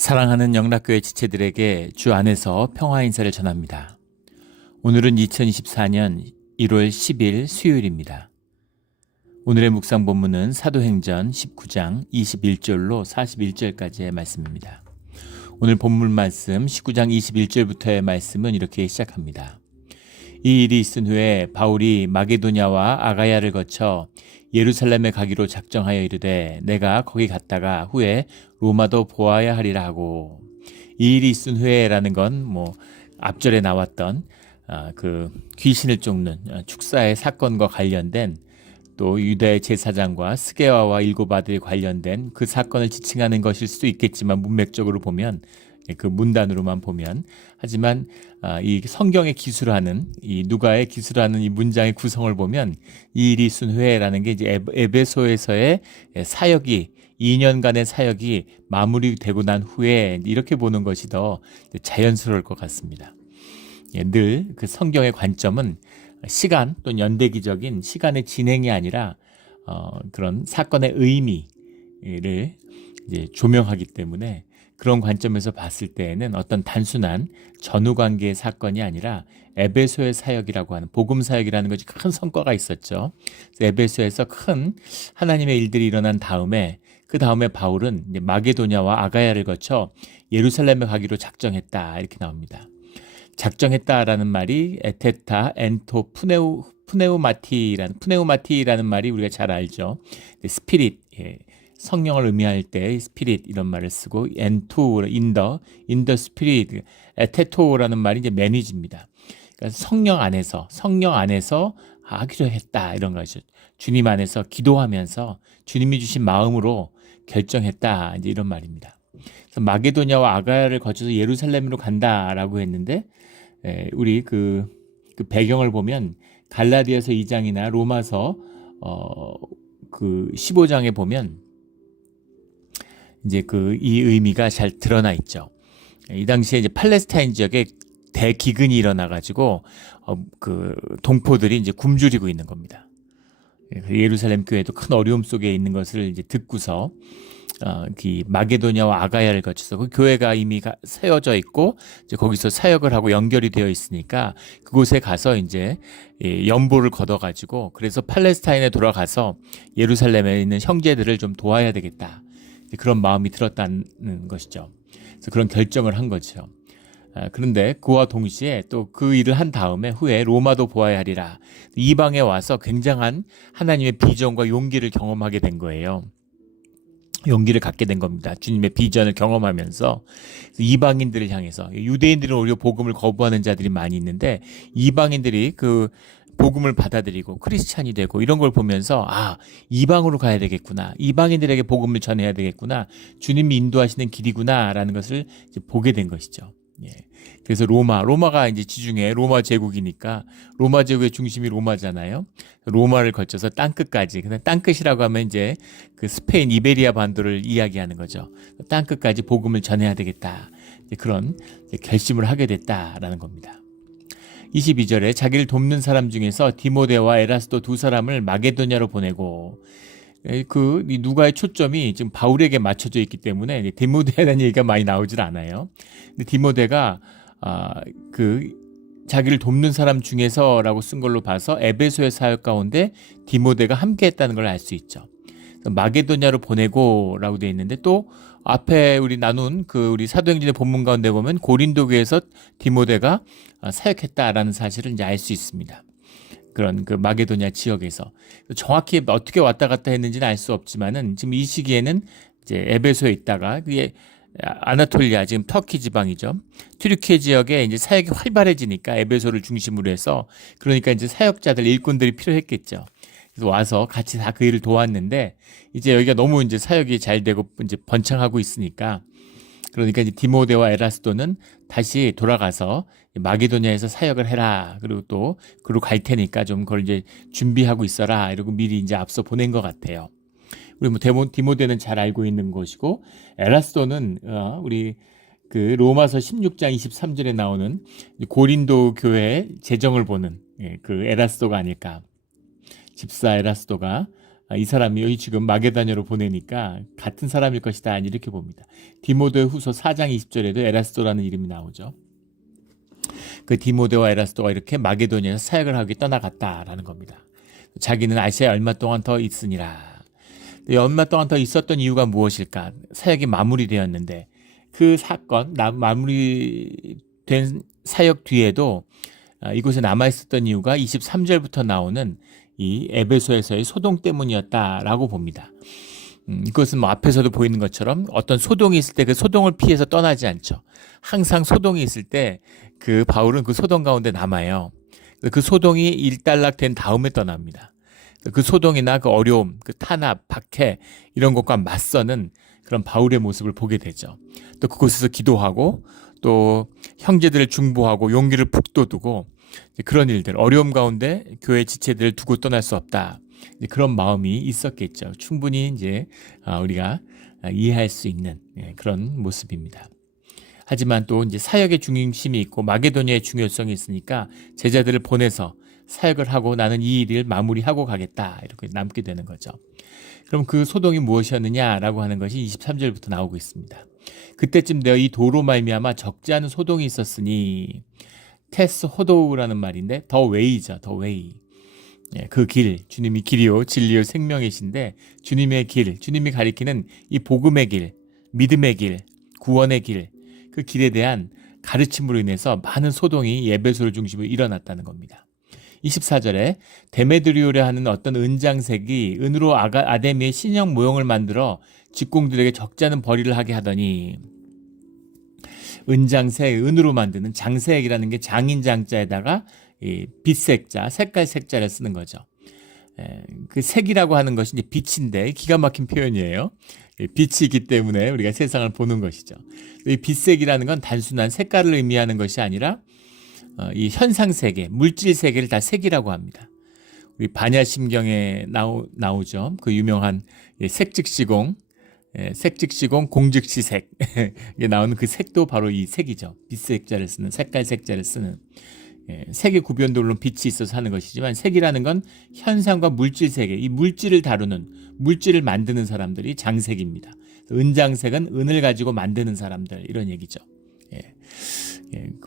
사랑하는 영락교회 지체들에게 주 안에서 평화 인사를 전합니다. 오늘은 2024년 1월 10일 수요일입니다. 오늘의 묵상 본문은 사도행전 19장 21절로 41절까지의 말씀입니다. 오늘 본문 말씀 19장 21절부터의 말씀은 이렇게 시작합니다. 이 일이 있은 후에 바울이 마게도냐와 아가야를 거쳐 예루살렘에 가기로 작정하여 이르되 내가 거기 갔다가 후에 로마도 보아야 하리라 하고, 이 일이 있은 후에라는 건 앞절에 나왔던 그 귀신을 쫓는 축사의 사건과 관련된, 또 유대 제사장과 스게와와 일곱 아들이 관련된 그 사건을 지칭하는 것일 수도 있겠지만, 문맥적으로 보면 그 문단으로만 보면, 하지만 이 성경의 기술하는, 이 누가의 기술하는 이 문장의 구성을 보면 이 일이 있은 후에라는 게 이제 에베소에서의 사역이 2년간의 사역이 마무리되고 난 후에 이렇게 보는 것이 더 자연스러울 것 같습니다. 늘 그 성경의 관점은 시간 또는 연대기적인 시간의 진행이 아니라 그런 사건의 의미를 이제 조명하기 때문에, 그런 관점에서 봤을 때에는 어떤 단순한 전후관계의 사건이 아니라 에베소의 사역이라고 하는, 복음 사역이라는 것이 큰 성과가 있었죠. 에베소에서 큰 하나님의 일들이 일어난 다음에, 그 다음에 바울은 이제 마게도냐와 아가야를 거쳐 예루살렘에 가기로 작정했다, 이렇게 나옵니다. 작정했다라는 말이 에테타 엔토 푸네우마티라는 말이 우리가 잘 알죠. 스피릿, 성령을 의미할 때 스피릿 이런 말을 쓰고, 엔토 인더 스피릿, 에테토라는 말이 이제 매니지입니다. 그러니까 성령 안에서 하기로 했다, 이런 거죠. 주님 안에서 기도하면서 주님이 주신 마음으로 결정했다, 이제 이런 말입니다. 그래서 마게도냐와 아가야를 거쳐서 예루살렘으로 간다라고 했는데, 우리 그 배경을 보면 갈라디아서 2장이나 로마서 그 15장에 보면 이제 이 의미가 잘 드러나 있죠. 이 당시에 이제 팔레스타인 지역에 대기근이 일어나가지고 그 동포들이 이제 굶주리고 있는 겁니다. 예루살렘 교회도 큰 어려움 속에 있는 것을 이제 듣고서 그 마게도냐와 아가야를 거쳐서 그 교회가 이미 세워져 있고 이제 거기서 사역을 하고 연결이 되어 있으니까 그곳에 가서 이제 연보를 걷어가지고, 그래서 팔레스타인에 돌아가서 예루살렘에 있는 형제들을 좀 도와야 되겠다, 그런 마음이 들었다는 것이죠. 그래서 그런 결정을 한 거죠. 그런데 그와 동시에 또 그 일을 한 다음에 후에 로마도 보아야 하리라, 이방에 와서 굉장한 하나님의 비전과 용기를 경험하게 된 거예요. 용기를 갖게 된 겁니다. 주님의 비전을 경험하면서 이방인들을 향해서, 유대인들은 오히려 복음을 거부하는 자들이 많이 있는데 이방인들이 그 복음을 받아들이고 크리스찬이 되고 이런 걸 보면서, 이방으로 가야 되겠구나, 이방인들에게 복음을 전해야 되겠구나, 주님이 인도하시는 길이구나 라는 것을 이제 보게 된 것이죠. 그래서 로마가 이제 지중해 로마 제국이니까, 로마 제국의 중심이 로마잖아요. 로마를 거쳐서 땅끝까지, 근데 땅끝이라고 하면 이제 그 스페인 이베리아 반도를 이야기하는 거죠. 땅끝까지 복음을 전해야 되겠다, 그런 결심을 하게 됐다라는 겁니다. 22절에 자기를 돕는 사람 중에서 디모데와 에라스도 두 사람을 마게도냐로 보내고, 이 누가의 초점이 지금 바울에게 맞춰져 있기 때문에 디모데에 대한 얘기가 많이 나오질 않아요. 근데 디모데가 그 자기를 돕는 사람 중에서라고 쓴 걸로 봐서 에베소의 사역 가운데 디모데가 함께했다는 걸 알 수 있죠. 마게도냐로 보내고라고 되어 있는데, 또 앞에 우리 나눈 우리 사도행전의 본문 가운데 보면 고린도 교회에서 디모데가 사역했다라는 사실을 이제 알 수 있습니다. 그런 그 마게도냐 지역에서 정확히 어떻게 왔다 갔다 했는지는 알 수 없지만은, 지금 이 시기에는 이제 에베소에 있다가, 그게 아나톨리아, 지금 터키 지방이죠. 튀르키예 지역에 이제 사역이 활발해지니까 에베소를 중심으로 해서, 그러니까 이제 사역자들, 일꾼들이 필요했겠죠. 그래서 와서 같이 다 그 일을 도왔는데, 이제 여기가 너무 이제 사역이 잘 되고 이제 번창하고 있으니까, 그러니까 이제 디모데와 에라스도는 다시 돌아가서 마게도냐에서 사역을 해라, 그리고 또 그리고 갈 테니까 좀 그걸 이제 준비하고 있어라, 이러고 미리 이제 앞서 보낸 것 같아요. 우리 디모데는 잘 알고 있는 것이고, 에라스도는 우리 그 로마서 16장 23절에 나오는 고린도 교회의 재정을 보는 그 에라스도가 아닐까. 집사 에라스도가 이 사람이 지금 마게다냐로 보내니까 같은 사람일 것이다 이렇게 봅니다. 디모데 후서 4장 20절에도 에라스도라는 이름이 나오죠. 그 디모데와 에라스도가 이렇게 마게도냐에서 사역을 하기 떠나갔다라는 겁니다. 자기는 아시아에 얼마 동안 더 있으니라. 얼마 동안 더 있었던 이유가 무엇일까? 사역이 마무리되었는데 그 사건 마무리된 사역 뒤에도 이곳에 남아있었던 이유가 23절부터 나오는 이 에베소에서의 소동 때문이었다라고 봅니다. 이것은 뭐 앞에서도 보이는 것처럼 어떤 소동이 있을 때 그 소동을 피해서 떠나지 않죠. 항상 소동이 있을 때 그 바울은 그 소동 가운데 남아요. 그 소동이 일단락된 다음에 떠납니다. 그 소동이나 그 어려움, 그 탄압, 박해 이런 것과 맞서는 그런 바울의 모습을 보게 되죠. 또 그곳에서 기도하고 또 형제들을 중보하고 용기를 북돋우고 그런 일들, 어려움 가운데 교회 지체들을 두고 떠날 수 없다. 그런 마음이 있었겠죠. 충분히 이제 우리가 이해할 수 있는 그런 모습입니다. 하지만 또 이제 사역의 중심이 있고 마게도냐의 중요성이 있으니까 제자들을 보내서 사역을 하고 나는 이 일을 마무리하고 가겠다 이렇게 남게 되는 거죠. 그럼 그 소동이 무엇이었느냐라고 하는 것이 23절부터 나오고 있습니다. 그때쯤 되어 이 도로 말미암아 적지 않은 소동이 있었으니 테스 호도우라는 말인데 더 웨이죠. 더 웨이. 그 길, 주님이 길이요 진리요 생명이신데 주님의 길, 주님이 가리키는 이 복음의 길, 믿음의 길, 구원의 길, 그 길에 대한 가르침으로 인해서 많은 소동이 에베소를 중심으로 일어났다는 겁니다. 24절에 데메드리오라 하는 어떤 은장색이 은으로 아데미의 신형 모형을 만들어 직공들에게 적지 않은 벌이를 하게 하더니 은장색, 은으로 만드는 장색이라는 게 장인장자에다가 이 빛색자, 색깔 색자를 쓰는 거죠. 그 색이라고 하는 것이 이제 빛인데 기가 막힌 표현이에요. 빛이기 때문에 우리가 세상을 보는 것이죠. 이 빛색이라는 건 단순한 색깔을 의미하는 것이 아니라 이 현상세계, 물질세계를 다 색이라고 합니다. 우리 반야심경에 나오죠. 그 유명한 색즉시공, 색즉시공, 공즉시색 이게 나오는 그 색도 바로 이 색이죠. 빛색자를 쓰는, 색깔 색자를 쓰는. 색의 구변도 물론 빛이 있어서 하는 것이지만 색이라는 건 현상과 물질세계, 이 물질을 다루는, 물질을 만드는 사람들이 장색입니다. 은장색은 은을 가지고 만드는 사람들 이런 얘기죠.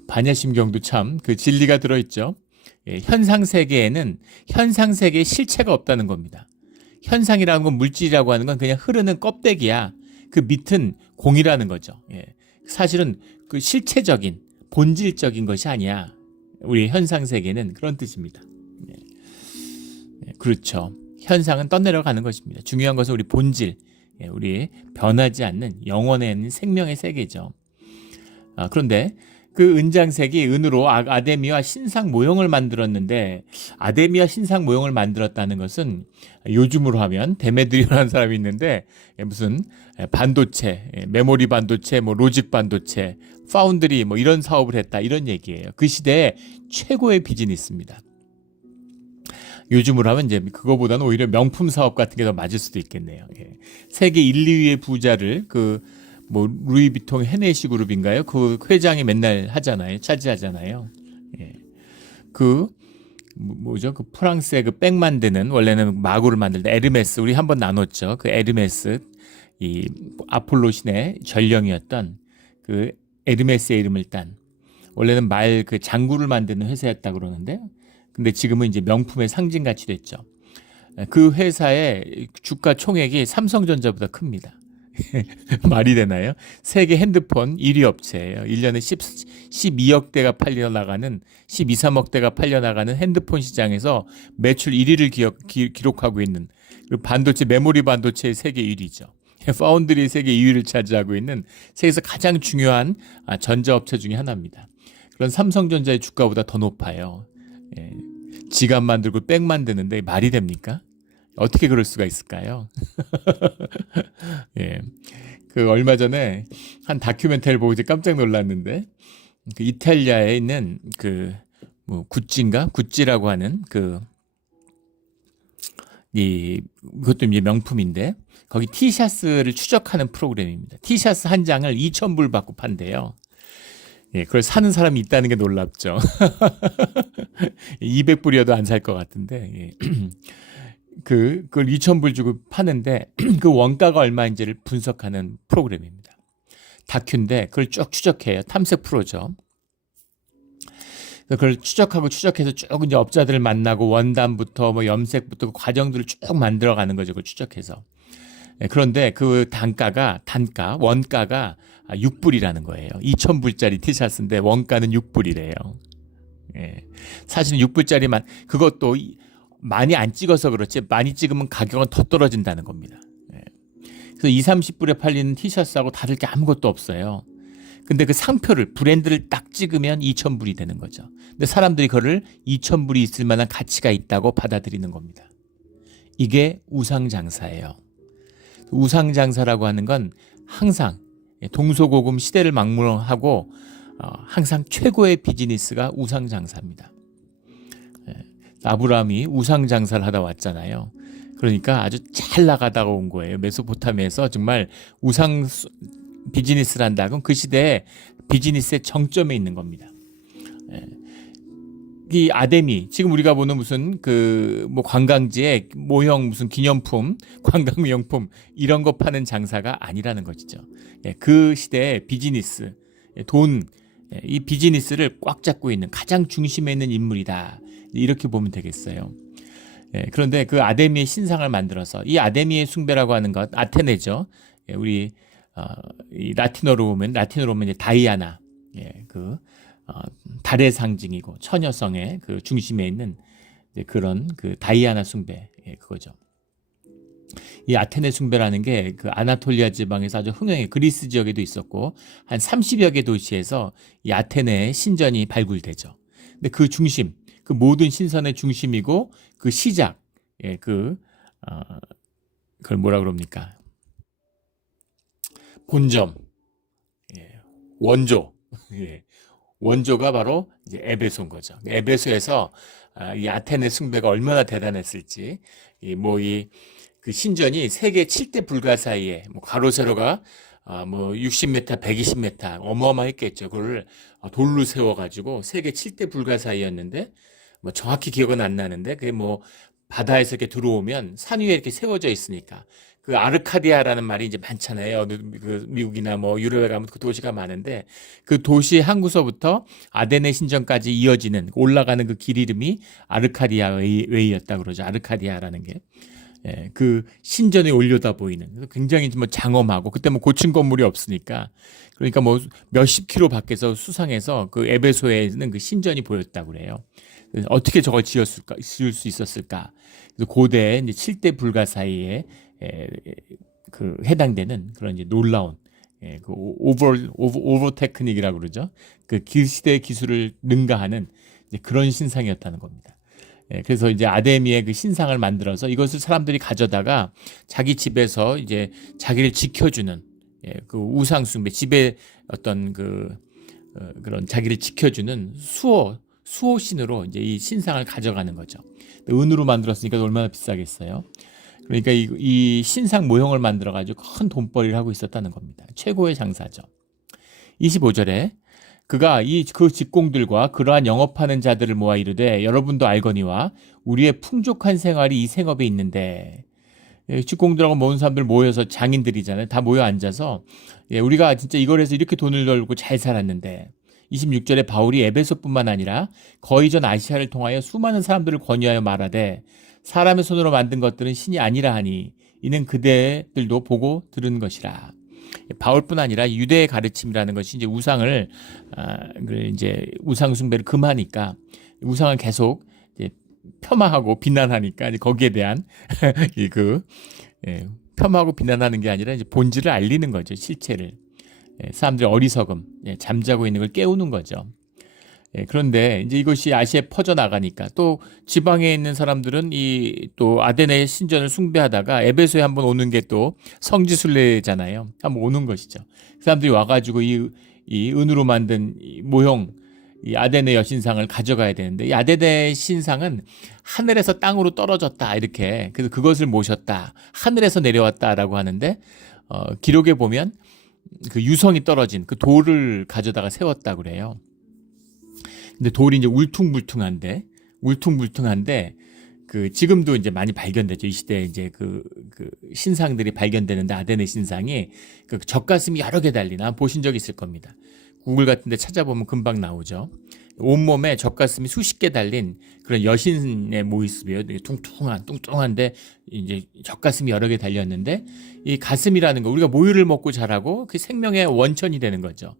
반야심경도 참 그 진리가 들어있죠. 현상세계에는 현상세계의 실체가 없다는 겁니다. 현상이라는 건 물질이라고 하는 건 그냥 흐르는 껍데기야. 그 밑은 공이라는 거죠. 사실은 그 실체적인 본질적인 것이 아니야. 우리 현상세계는 그런 뜻입니다. 그렇죠. 현상은 떠내려가는 것입니다. 중요한 것은 우리 본질, 우리 변하지 않는 영원에 있는 생명의 세계죠. 그런데 그 은장색이 은으로 아데미와 신상 모형을 만들었는데 아데미와 신상 모형을 만들었다는 것은 요즘으로 하면 데메드리오라는 사람이 있는데 무슨 반도체, 메모리 반도체, 뭐 로직 반도체, 파운드리 뭐 이런 사업을 했다 이런 얘기예요. 그 시대에 최고의 비즈니스입니다. 요즘으로 하면 이제 그거보다는 오히려 명품 사업 같은 게 더 맞을 수도 있겠네요. 세계 1, 2위의 부자를 뭐 루이비통 헤네시 그룹인가요? 그 회장이 맨날 하잖아요. 차지하잖아요. 그 뭐죠? 그 프랑스의 그 백 만드는 원래는 마구를 만들 때 에르메스 우리 한번 나눴죠. 그 에르메스 이 아폴로 신의 전령이었던 그 에르메스의 이름을 딴 원래는 말 그 장구를 만드는 회사였다 그러는데 근데 지금은 이제 명품의 상징같이 됐죠. 그 회사의 주가 총액이 삼성전자보다 큽니다. 말이 되나요? 세계 핸드폰 1위 업체예요. 1년에 12억 대가 팔려나가는 12, 3억 대가 팔려나가는 핸드폰 시장에서 매출 1위를 기록하고 있는 그리고 반도체 메모리 반도체의 세계 1위죠. 파운드리 세계 2위를 차지하고 있는 세계에서 가장 중요한 전자업체 중에 하나입니다. 그런 삼성전자의 주가보다 더 높아요. 지갑 만들고 백 만드는데 말이 됩니까? 어떻게 그럴 수가 있을까요? 그 얼마 전에 한 다큐멘터리를 보고 이제 깜짝 놀랐는데 그 이탈리아에 있는 그 뭐 구찌라고 하는 그것도 이제 명품인데 거기 티셔츠를 추적하는 프로그램입니다. 티셔츠 한 장을 2,000불 받고 판대요. 그걸 사는 사람이 있다는 게 놀랍죠. 200불이어도 안 살 것 같은데. 그걸 2,000불 주고 파는데 그 원가가 얼마인지를 분석하는 프로그램입니다. 다큐인데 그걸 쭉 추적해요. 탐색 프로죠. 그걸 추적해서 쭉 이제 업자들을 만나고 원단부터 뭐 염색부터 그 과정들을 쭉 만들어가는 거죠. 그걸 추적해서. 그런데 그 원가가 6불이라는 거예요. 2,000불짜리 티셔츠인데 원가는 6불이래요. 사실은 6불짜리만 그것도 많이 안 찍어서 그렇지 많이 찍으면 가격은 더 떨어진다는 겁니다. 그래서 2, 30불에 팔리는 티셔츠하고 다를 게 아무것도 없어요. 근데 그 상표를 브랜드를 딱 찍으면 2,000불이 되는 거죠. 근데 사람들이 그거를 2,000불이 있을 만한 가치가 있다고 받아들이는 겁니다. 이게 우상장사예요. 우상장사라고 하는 건 항상 동서고금 시대를 막론하고 항상 최고의 비즈니스가 우상장사입니다. 아브라함이 우상장사를 하다 왔잖아요. 그러니까 아주 잘 나가다가 온 거예요. 메소포타미아에서 정말 우상 비즈니스를 한다. 그럼 그 시대에 비즈니스의 정점에 있는 겁니다. 이 아데미 지금 우리가 보는 무슨 그 뭐 관광지에 모형 무슨 기념품, 관광 명품 이런 거 파는 장사가 아니라는 것이죠. 그 시대의 비즈니스, 이 비즈니스를 꽉 잡고 있는 가장 중심에 있는 인물이다. 이렇게 보면 되겠어요. 그런데 그 아데미의 신상을 만들어서 이 아데미의 숭배라고 하는 것 아테네죠. 우리 이 라틴어로 보면 이제 다이아나, 달의 상징이고 처녀성의 그 중심에 있는 그런 그 다이아나 숭배, 그거죠. 이 아테네 숭배라는 게 그 아나톨리아 지방에서 아주 흥행해 그리스 지역에도 있었고 한 30여 개 도시에서 이 아테네의 신전이 발굴되죠. 근데 그 중심, 그 모든 신선의 중심이고 그 시작, 그걸 뭐라 그럽니까? 본점, 원조, 원조가 바로 이제 에베소인 거죠. 에베소에서 이 아테네 숭배가 얼마나 대단했을지, 그 신전이 세계 7대 불가 사이에 뭐 가로 세로가 뭐 60m, 120m 어마어마했겠죠. 그걸 돌로 세워가지고 세계 7대 불가 사이였는데 뭐 정확히 기억은 안 나는데 그게 뭐 바다에서 이렇게 들어오면 산 위에 이렇게 세워져 있으니까 그 아르카디아라는 말이 이제 많잖아요. 그 미국이나 뭐 유럽에 가면 그 도시가 많은데 그 도시 항구서부터 아데네 신전까지 이어지는 올라가는 그 길 이름이 아르카디아 웨이였다 그러죠. 아르카디아라는 게. 그 신전에 올려다 보이는 굉장히 뭐 장엄하고 그때 뭐 고층 건물이 없으니까 그러니까 뭐 몇십 킬로 밖에서 수상해서 그 에베소에는 그 신전이 보였다고 그래요. 어떻게 저걸 지을 수 있었을까? 그래서 고대 이제 7대 불가 사이에 그 해당되는 그런 이제 놀라운 그 오버 테크닉이라고 그러죠. 그 시대의 기술을 능가하는 이제 그런 신상이었다는 겁니다. 그래서 이제 아데미의 그 신상을 만들어서 이것을 사람들이 가져다가 자기 집에서 이제 자기를 지켜주는 그 우상숭배 집에 어떤 그런 자기를 지켜주는 수호신으로 이제 이 신상을 가져가는 거죠. 은으로 만들었으니까 얼마나 비싸겠어요. 그러니까 이 신상 모형을 만들어 가지고 큰 돈벌이를 하고 있었다는 겁니다. 최고의 장사죠. 25절에 그가 그 직공들과 그러한 영업하는 자들을 모아 이르되 여러분도 알거니와 우리의 풍족한 생활이 이 생업에 있는데 직공들하고 모은 사람들 모여서 장인들이잖아요. 다 모여 앉아서 우리가 진짜 이걸 해서 이렇게 돈을 벌고 잘 살았는데 26절에 바울이 에베소뿐만 아니라 거의 전 아시아를 통하여 수많은 사람들을 권유하여 말하되 사람의 손으로 만든 것들은 신이 아니라 하니 이는 그대들도 보고 들은 것이라. 바울뿐 아니라 유대의 가르침이라는 것이 이제 우상을 이제 우상 숭배를 금하니까 우상을 계속 이제 폄하하고 비난하니까 이제 거기에 대한 폄하하고 비난하는 게 아니라 이제 본질을 알리는 거죠. 실체를 사람들이 어리석음, 잠자고 있는 걸 깨우는 거죠. 그런데 이제 이것이 아시아에 퍼져 나가니까 또 지방에 있는 사람들은 또 아데네 신전을 숭배하다가 에베소에 한번 오는 게 또 성지순례잖아요. 한번 오는 것이죠. 사람들이 와가지고 이 은으로 만든 이 모형, 이 아데네 여신상을 가져가야 되는데 이 아데네 신상은 하늘에서 땅으로 떨어졌다 이렇게 그래서 그것을 모셨다 하늘에서 내려왔다라고 하는데 기록에 보면 그 유성이 떨어진 그 돌을 가져다가 세웠다 그래요. 근데 돌이 이제 울퉁불퉁한데 그 지금도 이제 많이 발견되죠. 이 시대에 이제 그 신상들이 발견되는데 아데네 신상이 그 젖가슴이 여러 개 달린 보신 적 있을 겁니다. 구글 같은 데 찾아보면 금방 나오죠. 온몸에 젖가슴이 수십 개 달린 그런 여신의 모습이에요. 뚱뚱한데 이제 젖가슴이 여러 개 달렸는데 이 가슴이라는 거 우리가 모유를 먹고 자라고 그 생명의 원천이 되는 거죠.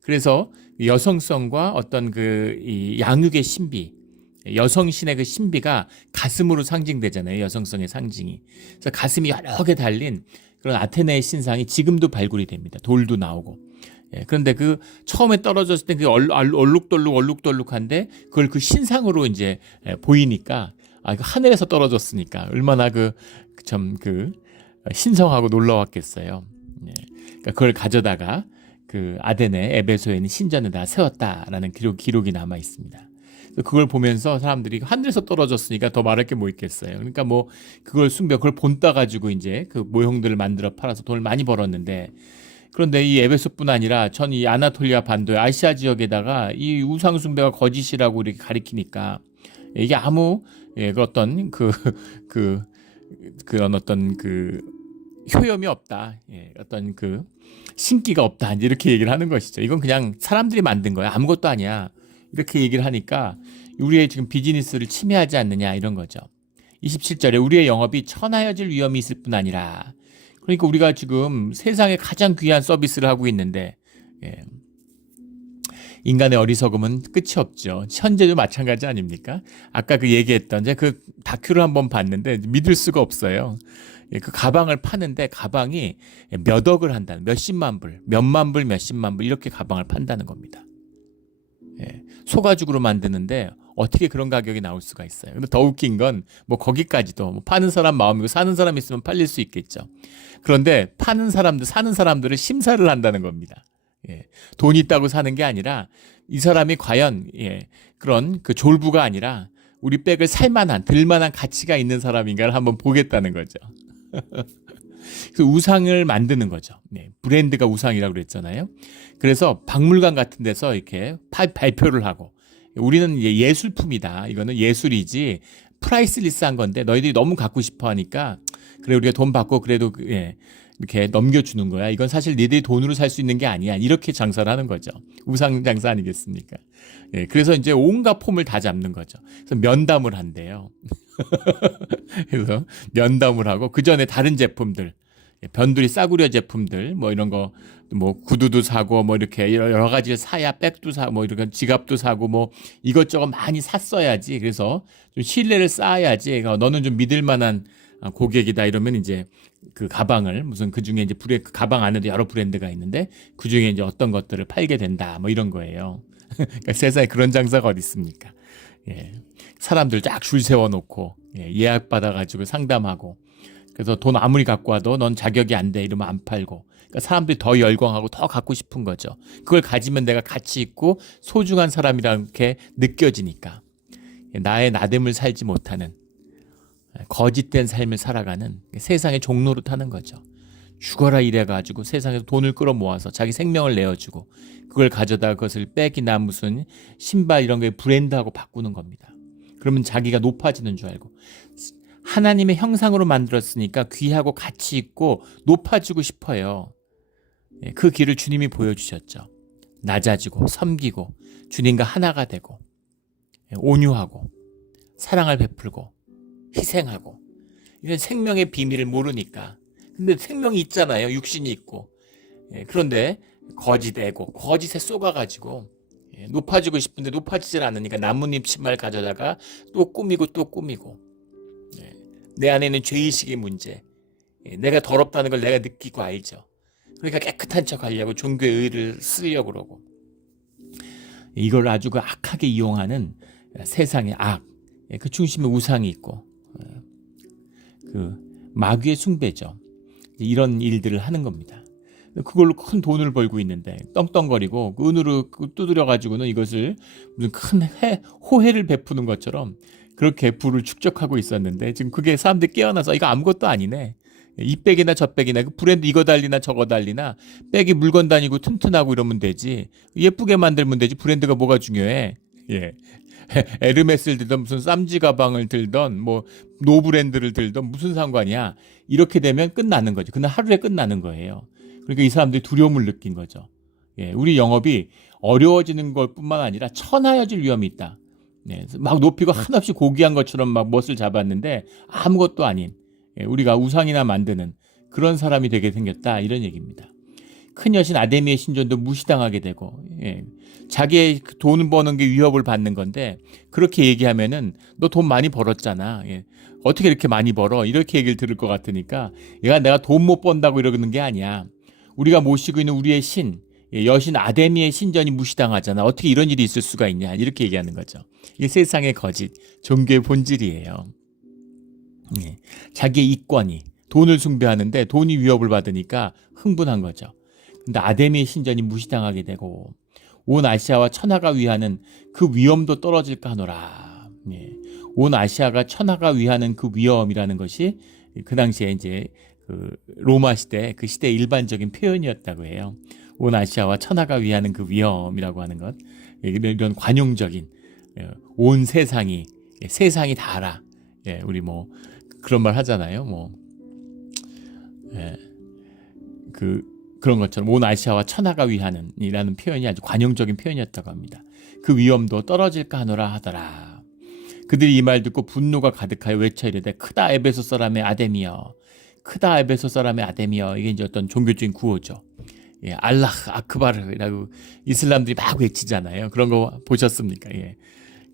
그래서 여성성과 어떤 이 양육의 신비, 여성신의 그 신비가 가슴으로 상징되잖아요. 여성성의 상징이. 그래서 가슴이 여러 개 달린 그런 아테네의 신상이 지금도 발굴이 됩니다. 돌도 나오고. 그런데 그 처음에 떨어졌을 때 그 얼룩덜룩한데 그걸 그 신상으로 이제 보이니까 이거 하늘에서 떨어졌으니까 얼마나 참 신성하고 놀라웠겠어요. 그러니까 그걸 가져다가 그 아데네 에베소에 있는 신전에다 세웠다라는 기록이 남아 있습니다. 그걸 보면서 사람들이 하늘에서 떨어졌으니까 더 말할 게 뭐 있겠어요. 그러니까 뭐 그걸 본따 가지고 이제 그 모형들을 만들어 팔아서 돈을 많이 벌었는데 그런데 이 에베소뿐 아니라 전 이 아나톨리아 반도의 아시아 지역에다가 이 우상 숭배가 거짓이라고 이렇게 가리키니까 이게 아무 그런 어떤 효염이 없다. 어떤 신기가 없다. 이렇게 얘기를 하는 것이죠. 이건 그냥 사람들이 만든 거야. 아무것도 아니야. 이렇게 얘기를 하니까 우리의 지금 비즈니스를 침해하지 않느냐 이런 거죠. 27절에 우리의 영업이 천하여질 위험이 있을 뿐 아니라 그러니까 우리가 지금 세상에 가장 귀한 서비스를 하고 있는데 인간의 어리석음은 끝이 없죠. 현재도 마찬가지 아닙니까? 아까 얘기했던 제가 그 다큐를 한번 봤는데 믿을 수가 없어요. 그 가방을 파는데 가방이 몇 억을 한다는 몇십만 불, 몇만 불, 몇십만 불 이렇게 가방을 판다는 겁니다. 소가죽으로 만드는데 어떻게 그런 가격이 나올 수가 있어요. 근데 더 웃긴 건 뭐 거기까지도 뭐 파는 사람 마음이고 사는 사람 있으면 팔릴 수 있겠죠. 그런데 파는 사람들, 사는 사람들을 심사를 한다는 겁니다. 돈이 있다고 사는 게 아니라 이 사람이 과연 그런 졸부가 아니라 우리 백을 살만한, 들만한 가치가 있는 사람인가를 한번 보겠다는 거죠. 그 우상을 만드는 거죠. 브랜드가 우상이라고 그랬잖아요. 그래서 박물관 같은 데서 이렇게 발표를 하고 우리는 예술품이다. 이거는 예술이지 프라이스리스한 건데 너희들이 너무 갖고 싶어 하니까 그래 우리가 돈 받고 그래도 이렇게 넘겨주는 거야. 이건 사실 니들이 돈으로 살 수 있는 게 아니야. 이렇게 장사를 하는 거죠. 우상 장사 아니겠습니까? 그래서 이제 온갖 폼을 다 잡는 거죠. 그래서 면담을 한대요. 그래서 면담을 하고 그 전에 다른 제품들, 변두리 싸구려 제품들, 뭐 이런 거, 뭐 구두도 사고, 뭐 이렇게 여러 가지를 사야 백도 사고, 뭐 이런 지갑도 사고, 뭐 이것저것 많이 샀어야지. 그래서 좀 신뢰를 쌓아야지. 너는 좀 믿을 만한 고객이다 이러면 이제 그 가방을 무슨 그 중에 이제 가방 안에도 여러 브랜드가 있는데 그 중에 이제 어떤 것들을 팔게 된다. 뭐 이런 거예요. 그러니까 세상에 그런 장사가 어디 있습니까? 사람들 쫙 줄 세워놓고 예약 받아가지고 상담하고 그래서 돈 아무리 갖고 와도 넌 자격이 안 돼 이러면 안 팔고 그러니까 사람들이 더 열광하고 더 갖고 싶은 거죠. 그걸 가지면 내가 가치 있고 소중한 사람이라게 느껴지니까 나의 나됨을 살지 못하는 거짓된 삶을 살아가는 세상의 종로로 타는 거죠. 죽어라 이래가지고 세상에서 돈을 끌어모아서 자기 생명을 내어주고 그걸 가져다가 그것을 백이나 무슨 신발 이런 거에 브랜드하고 바꾸는 겁니다. 그러면 자기가 높아지는 줄 알고 하나님의 형상으로 만들었으니까 귀하고 가치 있고 높아지고 싶어요. 그 길을 주님이 보여주셨죠. 낮아지고 섬기고 주님과 하나가 되고 온유하고 사랑을 베풀고 희생하고 이런 생명의 비밀을 모르니까 근데 생명이 있잖아요. 육신이 있고 그런데 거짓되고 거짓에 쏘가가지고 높아지고 싶은데 높아지질 않으니까 나뭇잎 신발 가져다가 또 꾸미고 또 꾸미고 내 안에 있는 죄의식의 문제 내가 더럽다는 걸 내가 느끼고 알죠. 그러니까 깨끗한 척 하려고 종교의 의를 쓰려고 그러고 이걸 아주 악하게 이용하는 세상의 악 그 중심에 우상이 있고 그 마귀의 숭배죠. 이런 일들을 하는 겁니다. 그걸로 큰 돈을 벌고 있는데 떵떵거리고 그 은으로 두드려가지고는 이것을 무슨 큰 호혜를 베푸는 것처럼 그렇게 부를 축적하고 있었는데 지금 그게 사람들이 깨어나서 이거 아무것도 아니네. 이 백이나 저 백이나 그 브랜드 이거 달리나 저거 달리나 백이 물건 다니고 튼튼하고 이러면 되지. 예쁘게 만들면 되지. 브랜드가 뭐가 중요해. 에르메스를 들던 무슨 쌈지 가방을 들던 뭐 노브랜드를 들던 무슨 상관이야. 이렇게 되면 끝나는 거죠. 그날 하루에 끝나는 거예요. 그러니까 이 사람들이 두려움을 느낀 거죠. 예, 우리 영업이 어려워지는 것 뿐만 아니라 천하여질 위험이 있다. 예, 막 높이고 한없이 고귀한 것처럼 막 멋을 잡았는데 아무것도 아닌, 예, 우리가 우상이나 만드는 그런 사람이 되게 생겼다. 이런 얘기입니다. 큰 여신 아데미의 신전도 무시당하게 되고, 예, 자기의 돈 버는 게 위협을 받는 건데 그렇게 얘기하면은 너 돈 많이 벌었잖아. 예, 어떻게 이렇게 많이 벌어? 이렇게 얘기를 들을 것 같으니까 얘가 내가 돈 못 번다고 이러는 게 아니야. 우리가 모시고 있는 우리의 신, 예, 여신 아데미의 신전이 무시당하잖아. 어떻게 이런 일이 있을 수가 있냐. 이렇게 얘기하는 거죠. 이게 세상의 거짓, 종교의 본질이에요. 예, 자기의 이권이, 돈을 숭배하는데 돈이 위협을 받으니까 흥분한 거죠. 근데 아데미의 신전이 무시당하게 되고 온 아시아와 천하가 위하는 그 위험도 떨어질까 하노라. 예, 온 아시아가 천하가 위하는 그 위험이라는 것이 그 당시에 이제 그 로마 시대, 그 시대의 일반적인 표현이었다고 해요. 온 아시아와 천하가 위하는 그 위험이라고 하는 것, 이런 관용적인, 온 세상이, 세상이 다 알아. 예, 우리 뭐 그런 말 하잖아요. 뭐 예, 그런 것처럼 온 아시아와 천하가 위하는 이라는 표현이 아주 관용적인 표현이었다고 합니다. 그 위험도 떨어질까 하노라 하더라. 그들이 이 말 듣고 분노가 가득하여 외쳐 이르되 크다 에베소 사람의 아데미여, 크다 에베소 사람의 아데미여. 이게 이제 어떤 종교적인 구호죠. 예, 알라흐 아크바르라고 이슬람들이 막 외치잖아요. 그런 거 보셨습니까? 예,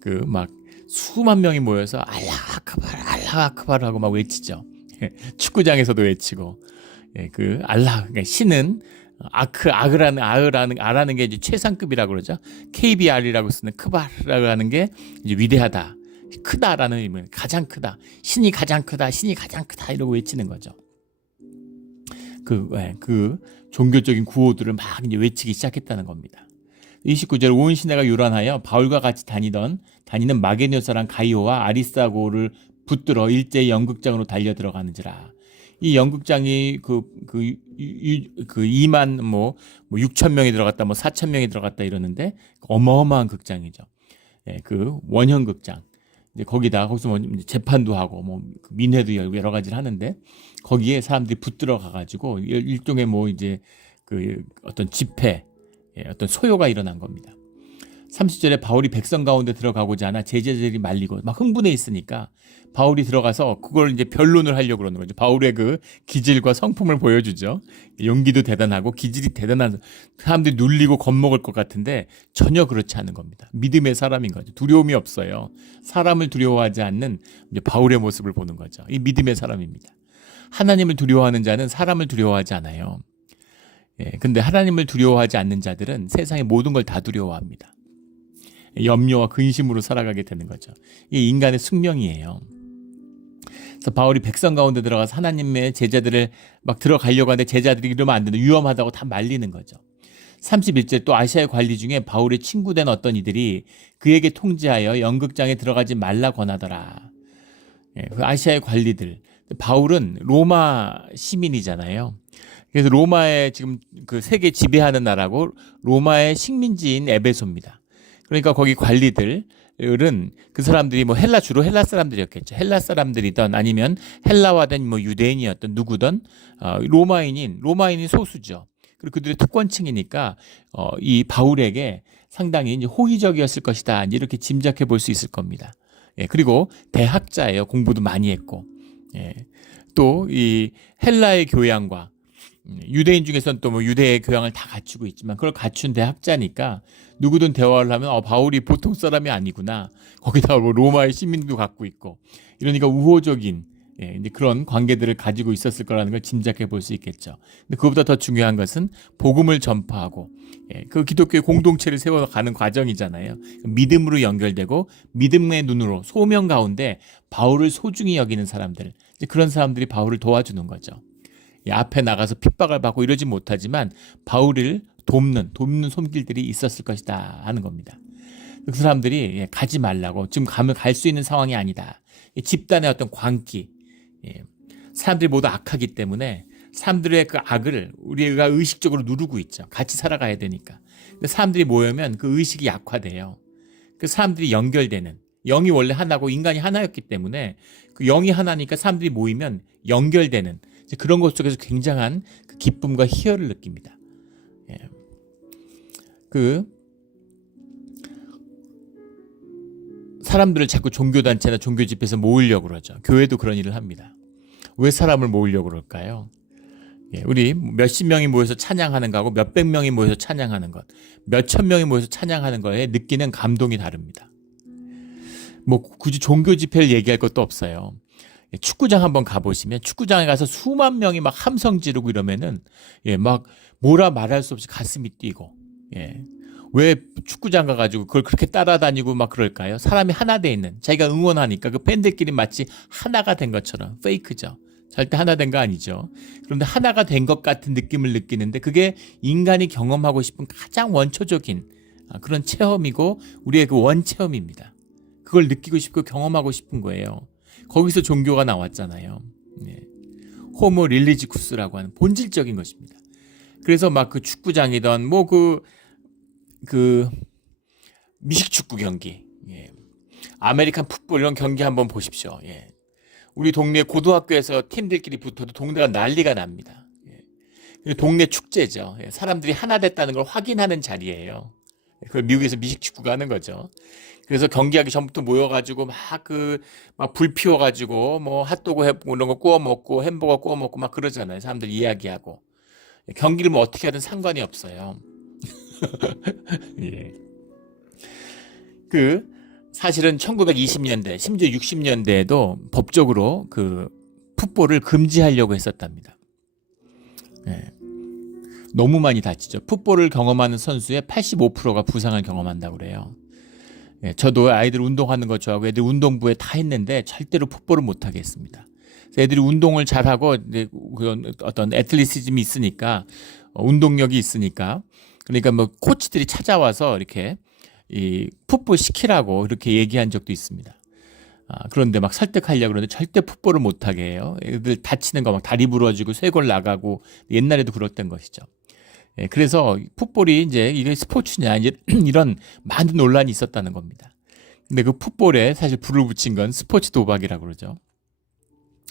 그 막 수만 명이 모여서 알라흐 아크바르, 알라흐 아크바르 하고 막 외치죠. 예, 축구장에서도 외치고, 예, 그 알라흐, 그러니까 신은 아라는 게 이제 최상급이라고 그러죠. KBR이라고 쓰는 크바르라고 하는 게 이제 위대하다, 크다라는 의미는 가장 크다, 신이 가장 크다, 신이 가장 크다 이러고 외치는 거죠. 그 종교적인 구호들을 막 이제 외치기 시작했다는 겁니다. 29절 온 시내가 요란하여 바울과 같이 다니는 마게니오 사람 가이오와 아리스타고를 붙들어 일제히 연극장으로 달려 들어가는지라. 이 연극장이 그 2만 6천 명이 들어갔다, 4천 명이 들어갔다 이러는데 어마어마한 극장이죠. 예, 그 원형 극장. 이제 거기서 뭐 재판도 하고 민회도 열고 여러 가지를 하는데 거기에 사람들이 붙들어 가가지고 일종의 이제 그 어떤 집회, 예, 어떤 소요가 일어난 겁니다. 30절에 바울이 백성 가운데 들어가고자 하나 제자들이 말리고 막 흥분해 있으니까 바울이 들어가서 그걸 이제 변론을 하려고 그러는 거죠. 바울의 그 기질과 성품을 보여주죠. 용기도 대단하고 기질이 대단한, 사람들이 눌리고 겁먹을 것 같은데 전혀 그렇지 않은 겁니다. 믿음의 사람인 거죠. 두려움이 없어요. 사람을 두려워하지 않는 이제 바울의 모습을 보는 거죠. 이 믿음의 사람입니다. 하나님을 두려워하는 자는 사람을 두려워하지 않아요. 예, 근데 하나님을 두려워하지 않는 자들은 세상의 모든 걸 다 두려워합니다. 염려와 근심으로 살아가게 되는 거죠. 이게 인간의 숙명이에요. 그래서 바울이 백성 가운데 들어가서 하나님의 제자들을 막 들어가려고 하는데 제자들이 이러면 안 된다, 위험하다고 다 말리는 거죠. 31절 또 아시아의 관리 중에 바울의 친구된 어떤 이들이 그에게 통지하여 연극장에 들어가지 말라 권하더라. 예, 그 아시아의 관리들, 바울은 로마 시민이잖아요. 그래서 로마의 지금 그 세계 지배하는 나라고 로마의 식민지인 에베소입니다. 그러니까 거기 관리들은 그 사람들이 주로 헬라 사람들이었겠죠. 헬라 사람들이든 아니면 헬라화된 유대인이었던 누구든 로마인이 소수죠. 그리고 그들의 특권층이니까 이 바울에게 상당히 이제 호의적이었을 것이다, 이렇게 짐작해 볼 수 있을 겁니다. 예, 그리고 대학자예요. 공부도 많이 했고, 예, 또 이 헬라의 교양과 유대인 중에서는 또 유대의 교양을 다 갖추고 있지만 그걸 갖춘 대학자니까 누구든 대화를 하면 바울이 보통 사람이 아니구나. 거기다가 로마의 시민도 갖고 있고 이러니까 우호적인, 예, 이제 그런 관계들을 가지고 있었을 거라는 걸 짐작해 볼 수 있겠죠. 근데 그것보다 더 중요한 것은 복음을 전파하고, 예, 그 기독교의 공동체를 세워가는 과정이잖아요. 믿음으로 연결되고 믿음의 눈으로 소명 가운데 바울을 소중히 여기는 사람들, 이제 그런 사람들이 바울을 도와주는 거죠. 앞에 나가서 핍박을 받고 이러지 못하지만 바울을 돕는 손길들이 있었을 것이다 하는 겁니다. 그 사람들이 가지 말라고, 지금 가면 갈 수 있는 상황이 아니다. 집단의 어떤 광기, 사람들이 모두 악하기 때문에 사람들의 그 악을 우리가 의식적으로 누르고 있죠. 같이 살아가야 되니까. 근데 사람들이 모이면 그 의식이 약화돼요. 그 사람들이 연결되는, 영이 원래 하나고 인간이 하나였기 때문에 그 영이 하나니까 사람들이 모이면 연결되는 그런 것 속에서 굉장한 그 기쁨과 희열을 느낍니다. 예. 그 사람들을 자꾸 종교단체나 종교집회에서 모으려고 그러죠. 교회도 그런 일을 합니다. 왜 사람을 모으려고 그럴까요? 예, 우리 몇십 명이 모여서 찬양하는 거하고 몇백 명이 모여서 찬양하는 것, 몇천 명이 모여서 찬양하는 거에 느끼는 감동이 다릅니다. 뭐 굳이 종교 집회를 얘기할 것도 없어요. 예, 축구장 한번 가보시면 축구장에 가서 수만 명이 막 함성 지르고 이러면은 막 뭐라 말할 수 없이 가슴이 뛰고 왜 축구장 가가지고 그걸 그렇게 따라다니고 막 그럴까요? 사람이 하나 돼 있는 자기가 응원하니까 그 팬들끼리 마치 하나가 된 것처럼 페이크죠. 절대 하나 된 거 아니죠. 그런데 하나가 된 것 같은 느낌을 느끼는데 그게 인간이 경험하고 싶은 가장 원초적인 그런 체험이고 우리의 그 원체험입니다. 그걸 느끼고 싶고 경험하고 싶은 거예요. 거기서 종교가 나왔잖아요. 호모 릴리지쿠스라고 하는 본질적인 것입니다. 그래서 막 그 축구장이던 뭐 그 미식축구 경기, 아메리칸 풋볼 이런 경기 한번 보십시오. 우리 동네 고등학교에서 팀들끼리 붙어도 동네가 난리가 납니다. 동네 축제죠. 사람들이 하나 됐다는 걸 확인하는 자리예요. 그걸 미국에서 미식축구가 하는 거죠. 그래서 경기하기 전부터 모여가지고 막 불 피워가지고 뭐 핫도그 이런 거 구워 먹고 햄버거 구워 먹고 막 그러잖아요. 사람들 이야기하고 경기를 뭐 어떻게 하든 상관이 없어요. 예. 사실은 1920년대 심지어 60년대에도 법적으로 그 풋볼을 금지하려고 했었답니다. 너무 많이 다치죠. 풋볼을 경험하는 선수의 85%가 부상을 경험한다고 그래요. 저도 아이들 운동하는 거 좋아하고 애들 운동부에 다 했는데 절대로 풋볼을 못 하겠습니다. 애들이 운동을 잘하고 그런 어떤 애틀리시즘이 있으니까 운동력이 있으니까 그러니까 뭐 코치들이 찾아와서 이렇게 이 풋볼 시키라고 이렇게 얘기한 적도 있습니다. 그런데 막 설득하려고 그러는데 절대 풋볼을 못 하게 해요. 애들 다치는 거 막 다리 부러지고 쇄골 나가고 옛날에도 그랬던 것이죠. 그래서 풋볼이 이제 이게 스포츠냐 이제 이런 많은 논란이 있었다는 겁니다. 근데 그 풋볼에 사실 불을 붙인 건 스포츠 도박이라고 그러죠.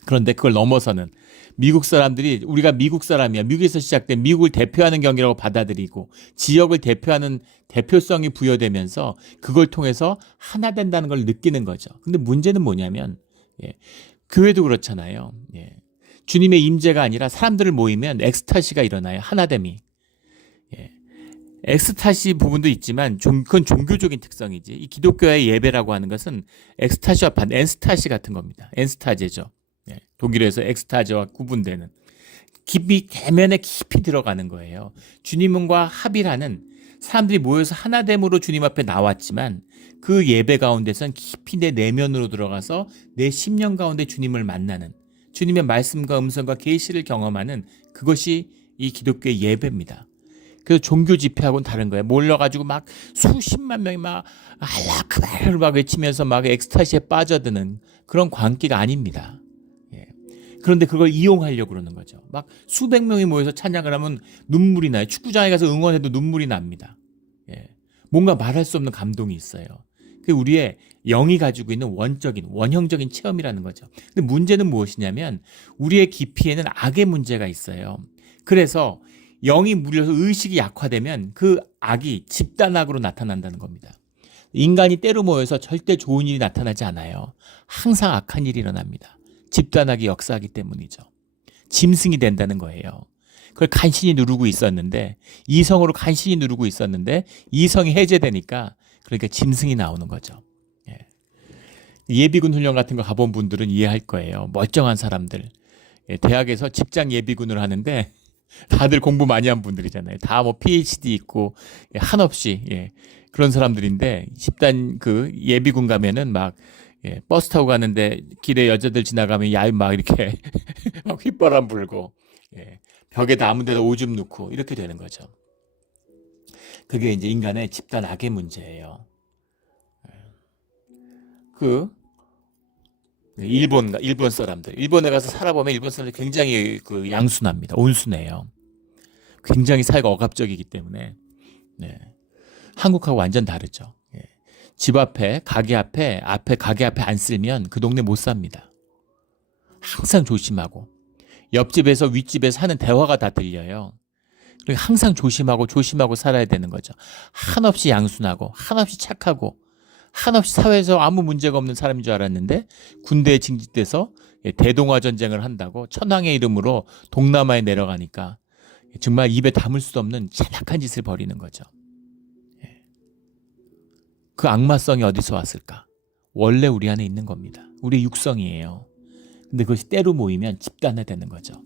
그런데 그걸 넘어서는 미국 사람들이 우리가 미국 사람이야. 미국에서 시작된 미국을 대표하는 경기라고 받아들이고 지역을 대표하는 대표성이 부여되면서 그걸 통해서 하나 된다는 걸 느끼는 거죠. 근데 문제는 뭐냐면 교회도 그렇잖아요. 주님의 임재가 아니라 사람들을 모이면 엑스타시가 일어나요. 하나됨이. 엑스타시 부분도 있지만 그건 종교적인 특성이지. 이 기독교의 예배라고 하는 것은 엑스타시와 엔스타시 같은 겁니다. 엔스타제죠. 독일에서 엑스타제와 구분되는 깊이 대면에 깊이 들어가는 거예요. 주님과 합일하는 사람들이 모여서 하나됨으로 주님 앞에 나왔지만 그 예배 가운데선 깊이 내 내면으로 들어가서 내 심령 가운데 주님을 만나는 주님의 말씀과 음성과 계시를 경험하는 그것이 이 기독교의 예배입니다. 그래서 종교 집회하고는 다른 거예요. 몰려가지고 막 수십만 명이 막 알라크바를 막 외치면서 막 엑스타시에 빠져드는 그런 광기가 아닙니다. 그런데 그걸 이용하려고 그러는 거죠. 막 수백 명이 모여서 찬양을 하면 눈물이 나요. 축구장에 가서 응원해도 눈물이 납니다. 뭔가 말할 수 없는 감동이 있어요. 그게 우리의 영이 가지고 있는 원형적인 체험이라는 거죠. 근데 문제는 무엇이냐면 우리의 깊이에는 악의 문제가 있어요. 그래서 영이 무려서 의식이 약화되면 그 악이 집단악으로 나타난다는 겁니다. 인간이 때로 모여서 절대 좋은 일이 나타나지 않아요. 항상 악한 일이 일어납니다. 집단악이 역사하기 때문이죠. 짐승이 된다는 거예요. 그걸 간신히 누르고 있었는데 이성으로 간신히 누르고 있었는데 이성이 해제되니까 그러니까 짐승이 나오는 거죠. 예비군 훈련 같은 거 가본 분들은 이해할 거예요. 멀쩡한 사람들. 대학에서 직장 예비군을 하는데 다들 공부 많이 한 분들이잖아요. 다 뭐 PhD 있고 한없이 그런 사람들인데 집단 그 예비군 가면은 막 버스 타고 가는데 길에 여자들 지나가면 막 이렇게 막 휘바람 불고 벽에다 아무 데나 오줌 넣고 이렇게 되는 거죠. 그게 이제 인간의 집단 악의 문제예요. 일본 사람들. 일본에 가서 살아보면 일본 사람들 굉장히 그 양순합니다. 온순해요. 굉장히 사회가 억압적이기 때문에 한국하고 완전 다르죠. 집 앞에 가게 앞에 가게 앞에 안 쓸면 그 동네 못 삽니다. 항상 조심하고 옆집에서 윗집에서 하는 대화가 다 들려요. 그러니까 항상 조심하고 살아야 되는 거죠. 한없이 양순하고 한없이 착하고 한없이 사회에서 아무 문제가 없는 사람인 줄 알았는데 군대에 징집돼서 대동아 전쟁을 한다고 천황의 이름으로 동남아에 내려가니까 정말 입에 담을 수도 없는 잔악한 짓을 벌이는 거죠. 그 악마성이 어디서 왔을까? 원래 우리 안에 있는 겁니다. 우리의 육성이에요. 근데 그것이 때로 모이면 집단화되는 거죠.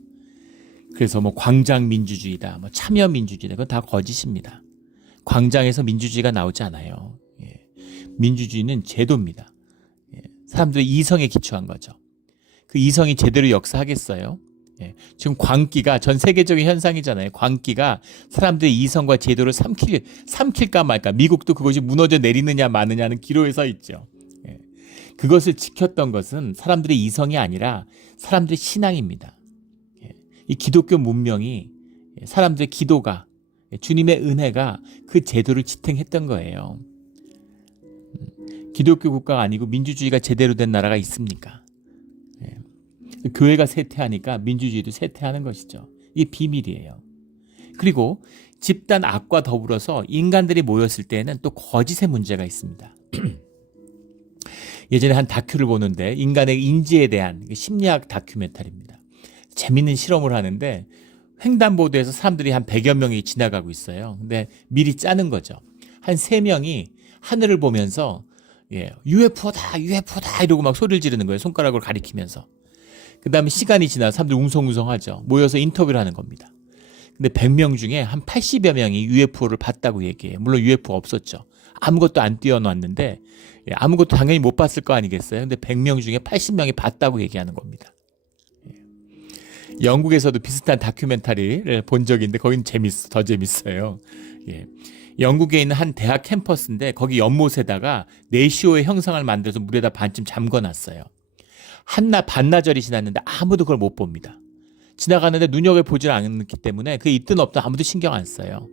그래서 뭐 광장 민주주의다, 뭐 참여 민주주의다, 그건 다 거짓입니다. 광장에서 민주주의가 나오지 않아요. 민주주의는 제도입니다. 사람들의 이성에 기초한 거죠. 그 이성이 제대로 역사하겠어요? 지금 광기가 전 세계적인 현상이잖아요. 광기가 사람들의 이성과 제도를 삼킬까 말까. 미국도 그것이 무너져 내리느냐 마느냐는 기로에 서 있죠. 그것을 지켰던 것은 사람들의 이성이 아니라 사람들의 신앙입니다. 이 기독교 문명이 사람들의 기도가 주님의 은혜가 그 제도를 지탱했던 거예요. 기독교 국가가 아니고 민주주의가 제대로 된 나라가 있습니까? 교회가 쇠퇴하니까 민주주의도 쇠퇴하는 것이죠. 이게 비밀이에요. 그리고 집단 악과 더불어서 인간들이 모였을 때에는 또 거짓의 문제가 있습니다. 예전에 한 다큐를 보는데 인간의 인지에 대한 심리학 다큐멘터리입니다. 재밌는 실험을 하는데 횡단보도에서 사람들이 한 100여 명이 지나가고 있어요. 근데 미리 짜는 거죠. 한 3명이 하늘을 보면서 UFO다 이러고 막 소리를 지르는 거예요. 손가락으로 가리키면서. 그 다음에 시간이 지나서 사람들 웅성웅성하죠. 모여서 인터뷰를 하는 겁니다. 근데 100명 중에 한 80여 명이 UFO를 봤다고 얘기해요. 물론 UFO 없었죠. 아무것도 안 띄워놨는데 아무것도 당연히 못 봤을 거 아니겠어요. 근데 100명 중에 80명이 봤다고 얘기하는 겁니다. 영국에서도 비슷한 다큐멘터리를 본 적이 있는데 거긴 더 재밌어요. 영국에 있는 한 대학 캠퍼스인데 거기 연못에다가 네시오의 형상을 만들어서 물에다 반쯤 잠궈놨어요. 반나절이 지났는데 아무도 그걸 못 봅니다. 지나가는데 눈여겨보질 않기 때문에 그게 있든 없든 아무도 신경 안 써요.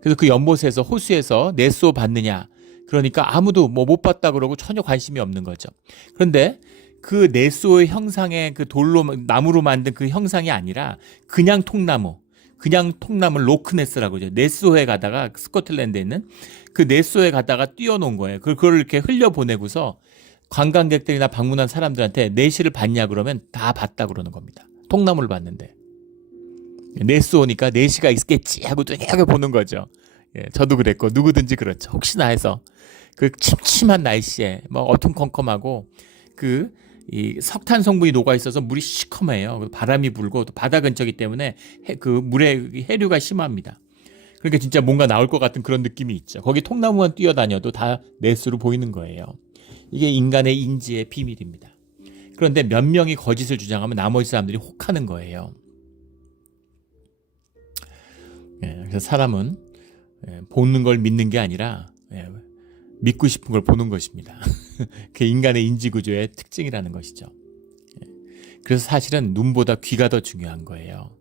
그래서 그 연못에서 호수에서 네시오 봤느냐 그러니까 아무도 뭐 못 봤다 그러고 전혀 관심이 없는 거죠. 그런데 그 네시오의 형상의 그 나무로 만든 그 형상이 아니라 그냥 통나무 로크네스라고 하죠. 네시오에 가다가 스코틀랜드에 있는 그 네시오에 가다가 띄워놓은 거예요. 그걸 이렇게 흘려보내고서 관광객들이나 방문한 사람들한테 네시를 봤냐 그러면 다 봤다 그러는 겁니다. 통나무를 봤는데 네시오니까 네시가 있겠지 하고 눈여겨보는 거죠. 저도 그랬고 누구든지 그렇죠. 혹시나 해서 그 침침한 날씨에 뭐 어둠컴컴하고 이 석탄 성분이 녹아 있어서 물이 시커매요. 바람이 불고 또 바다 근처이기 때문에 그 물에 해류가 심합니다. 그러니까 진짜 뭔가 나올 것 같은 그런 느낌이 있죠. 거기 통나무만 뛰어다녀도 다 네스로 보이는 거예요. 이게 인간의 인지의 비밀입니다. 그런데 몇 명이 거짓을 주장하면 나머지 사람들이 혹하는 거예요. 그래서 사람은 보는 걸 믿는 게 아니라 믿고 싶은 걸 보는 것입니다. 그게 인간의 인지구조의 특징이라는 것이죠. 그래서 사실은 눈보다 귀가 더 중요한 거예요.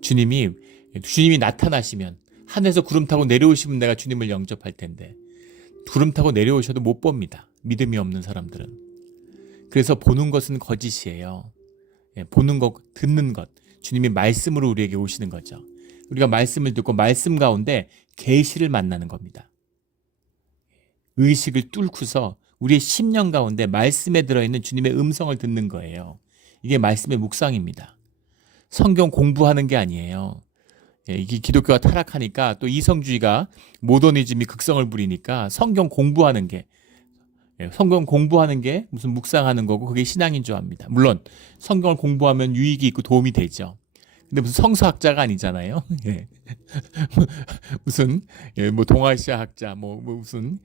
주님이 나타나시면 하늘에서 구름 타고 내려오시면 내가 주님을 영접할 텐데 구름 타고 내려오셔도 못 봅니다. 믿음이 없는 사람들은. 그래서 보는 것은 거짓이에요. 보는 것, 듣는 것. 주님이 말씀으로 우리에게 오시는 거죠. 우리가 말씀을 듣고 말씀 가운데 계시를 만나는 겁니다. 의식을 뚫고서 우리의 심령 가운데 말씀에 들어있는 주님의 음성을 듣는 거예요. 이게 말씀의 묵상입니다. 성경 공부하는 게 아니에요. 이게 기독교가 타락하니까 또 이성주의가 모더니즘이 극성을 부리니까 성경 공부하는 게 무슨 묵상하는 거고 그게 신앙인 줄 압니다. 물론 성경을 공부하면 유익이 있고 도움이 되죠. 근데 무슨 성서학자가 아니잖아요. 무슨 뭐 동아시아 학자 무슨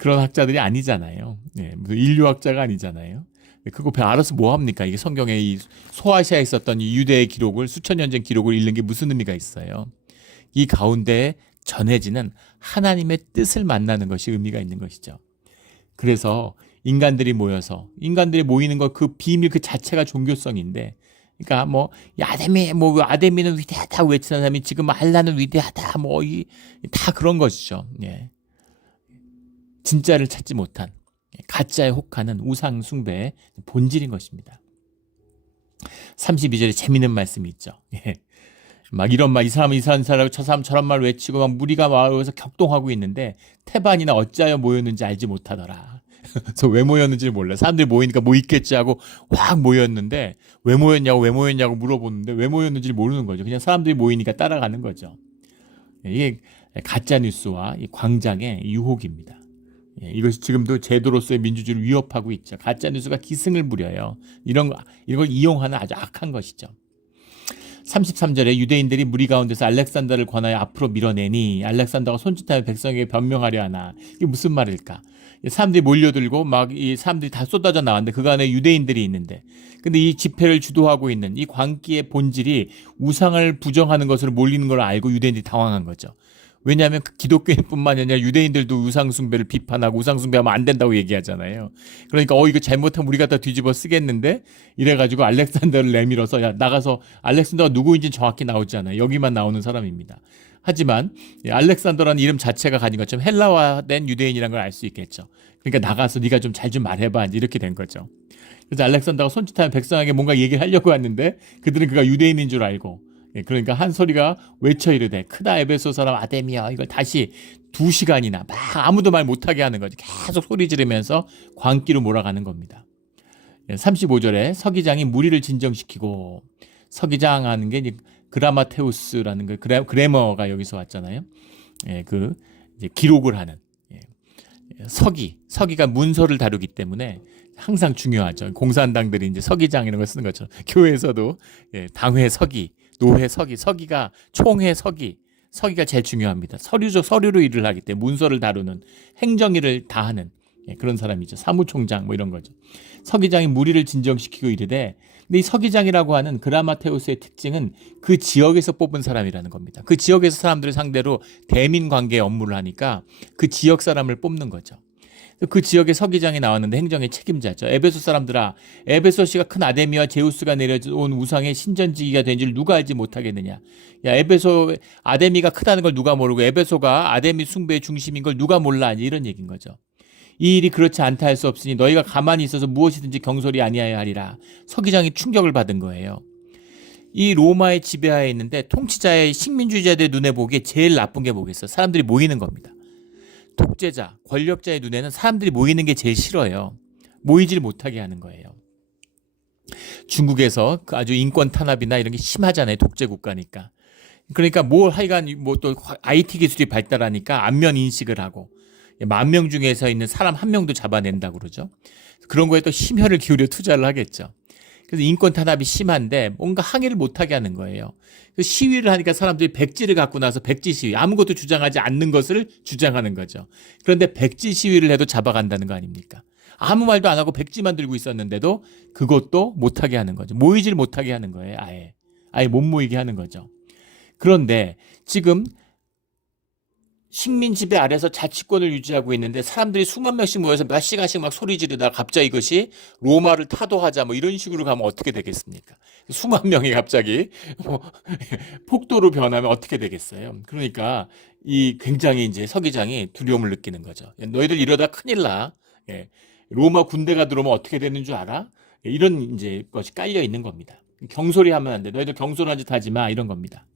그런 학자들이 아니잖아요. 무슨 인류학자가 아니잖아요. 그거 알아서 뭐 합니까? 이게 성경에 이 소아시아에 있었던 이 유대의 기록을 수천 년 전 기록을 읽는 게 무슨 의미가 있어요? 이 가운데 전해지는 하나님의 뜻을 만나는 것이 의미가 있는 것이죠. 그래서 인간들이 모이는 것 그 비밀 그 자체가 종교성인데, 그러니까 아데미는 위대하다고 외치는 사람이 지금 알라는 위대하다 다 그런 것이죠. 진짜를 찾지 못한 가짜에 혹하는 우상 숭배의 본질인 것입니다. 32절에 재미있는 말씀이 있죠. 막 이런 말, 이 사람은 이상한 사람이고 저 사람 저런 말 외치고 막 무리가 와서 격동하고 있는데 태반이나 어찌하여 모였는지 알지 못하더라. 그래서 왜 모였는지 몰라. 사람들이 모이니까 뭐 있겠지 하고 확 모였는데 왜 모였냐고 물어보는데 왜 모였는지 모르는 거죠. 그냥 사람들이 모이니까 따라가는 거죠. 이게 가짜 뉴스와 이 광장의 유혹입니다. 이것이 지금도 제도로서의 민주주의를 위협하고 있죠. 가짜 뉴스가 기승을 부려요. 이걸 이용하는 아주 악한 것이죠. 33절에 유대인들이 무리 가운데서 알렉산더를 권하여 앞으로 밀어내니 알렉산더가 손짓하여 백성에게 변명하려 하나. 이게 무슨 말일까? 사람들이 몰려들고 막 이 사람들이 다 쏟아져 나왔는데 그 안에 유대인들이 있는데, 근데 이 집회를 주도하고 있는 이 광기의 본질이 우상을 부정하는 것으로 몰리는 걸 알고 유대인들이 당황한 거죠. 왜냐하면 기독교인뿐만 아니라 유대인들도 우상 숭배를 비판하고 우상 숭배하면 안 된다고 얘기하잖아요. 그러니까 이거 잘못하면 우리가 다 뒤집어 쓰겠는데 이래가지고 알렉산더를 내밀어서 야 나가서 알렉산더가 누구인지 정확히 나오잖아요. 여기만 나오는 사람입니다. 하지만 알렉산더라는 이름 자체가 가진 것처럼 헬라화된 유대인이라는 걸 알 수 있겠죠. 그러니까 나가서 네가 좀 잘 좀 말해봐 이렇게 된 거죠. 그래서 알렉산더가 손짓하면 백성에게 뭔가 얘기를 하려고 했는데 그들은 그가 유대인인 줄 알고, 그러니까 한 소리가 외쳐 이르되 크다 에베소 사람 아데미야, 이걸 다시 2시간이나 막 아무도 말 못하게 하는 거지. 계속 소리 지르면서 광기로 몰아가는 겁니다. 35절에 서기장이 무리를 진정시키고, 서기장 하는 게 이제 그라마테우스라는 거, 그래머가 여기서 왔잖아요. 그 이제 기록을 하는 서기가 문서를 다루기 때문에 항상 중요하죠. 공산당들이 이제 서기장 이런 걸 쓰는 것처럼 교회에서도 당회 서기, 노회 서기, 서기가 총회 서기가 제일 중요합니다. 서류로 일을 하기 때문에 문서를 다루는 행정일을 다 하는 그런 사람이죠. 사무총장 뭐 이런 거죠. 서기장이 무리를 진정시키고 이르되, 근데 이 서기장이라고 하는 그라마테우스의 특징은 그 지역에서 뽑은 사람이라는 겁니다. 그 지역에서 사람들을 상대로 대민 관계 업무를 하니까 그 지역 사람을 뽑는 거죠. 그 지역에 서기장이 나왔는데 행정의 책임자죠. 에베소 사람들아, 에베소시가 큰 아데미와 제우스가 내려온 우상의 신전지기가 된 줄 누가 알지 못하겠느냐. 야, 에베소 아데미가 크다는 걸 누가 모르고 에베소가 아데미 숭배의 중심인 걸 누가 몰라, 이런 얘기인 거죠. 이 일이 그렇지 않다 할 수 없으니 너희가 가만히 있어서 무엇이든지 경솔히 아니하여 하리라. 서기장이 충격을 받은 거예요. 이 로마의 지배하에 있는데 통치자의 식민주의자들 눈에 보기에 제일 나쁜 게 뭐겠어? 사람들이 모이는 겁니다. 독재자, 권력자의 눈에는 사람들이 모이는 게 제일 싫어요. 모이질 못하게 하는 거예요. 중국에서 아주 인권 탄압이나 이런 게 심하잖아요. 독재 국가니까. 그러니까 하여간 또 IT 기술이 발달하니까 안면 인식을 하고 10,000명 중에서 있는 사람 1명도 잡아낸다고 그러죠. 그런 거에 또 심혈을 기울여 투자를 하겠죠. 그래서 인권 탄압이 심한데 뭔가 항의를 못하게 하는 거예요. 그래서 시위를 하니까 사람들이 백지를 갖고 나서 백지 시위, 아무것도 주장하지 않는 것을 주장하는 거죠. 그런데 백지 시위를 해도 잡아간다는 거 아닙니까? 아무 말도 안 하고 백지만 들고 있었는데도 그것도 못하게 하는 거죠. 모이질 못하게 하는 거예요. 아예 못 모이게 하는 거죠. 그런데 지금 식민 지배 아래서 자치권을 유지하고 있는데 사람들이 수만 명씩 모여서 몇 시간씩 막 소리 지르다가 갑자기 이것이 로마를 타도하자 뭐 이런 식으로 가면 어떻게 되겠습니까? 수만 명이 갑자기 폭도로 변하면 어떻게 되겠어요? 그러니까 이 굉장히 이제 서기장이 두려움을 느끼는 거죠. 너희들 이러다 큰일 나. 로마 군대가 들어오면 어떻게 되는 줄 알아? 이런 이제 것이 깔려 있는 겁니다. 경솔히 하면 안 돼. 너희들 경솔한 짓 하지 마. 이런 겁니다.